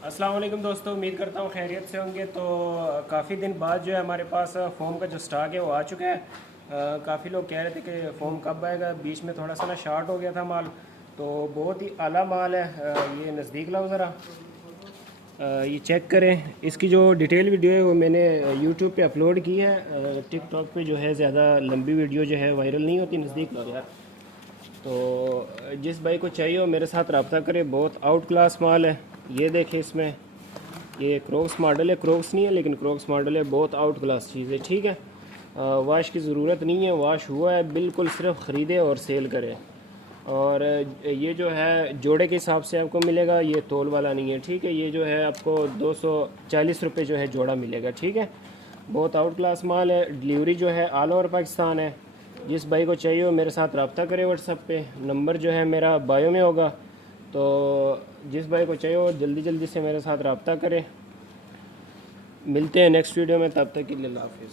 अस्सलाम वालेकुम दोस्तों, उम्मीद करता हूँ खैरियत से होंगे। तो काफ़ी दिन बाद जो है हमारे पास फ़ोम का जो स्टॉक है वो आ चुका है। काफ़ी लोग कह रहे थे कि फ़ोम कब आएगा, बीच में थोड़ा सा ना शार्ट हो गया था माल। तो बहुत ही आला माल है। ये नज़दीक लाओ ज़रा, ये चेक करें। इसकी जो डिटेल वीडियो है वो मैंने यूट्यूब पे अपलोड की है। टिकटॉक पे जो है ज़्यादा लंबी वीडियो जो है वायरल नहीं होती। नज़दीक लाओ यार। तो जिस भाई को चाहिए हो मेरे साथ रब्ता करें, बहुत आउट क्लास माल है। ये देखें, इसमें ये क्रोक्स मॉडल है, क्रोक्स नहीं है लेकिन क्रोक्स मॉडल है। बहुत आउट क्लास चीज़ है, ठीक है। वाश की ज़रूरत नहीं है, वाश हुआ है बिल्कुल, सिर्फ ख़रीदे और सेल करें। और ये जो है जोड़े के हिसाब से आपको मिलेगा, ये तोल वाला नहीं है, ठीक है। ये जो है आपको 240 रुपये जो है जोड़ा मिलेगा, ठीक है। बहुत आउट क्लास माल है। डिलीवरी जो है ऑल ओवर पाकिस्तान है। जिस भाई को चाहिए हो मेरे साथ रब्ता करें व्हाट्सएप पे, नंबर जो है मेरा बायो में होगा। तो जिस भाई को चाहिए हो जल्दी जल्दी से मेरे साथ रब्ता करें। मिलते हैं नेक्स्ट वीडियो में, तब तक के लिए अल्लाह हाफिज़।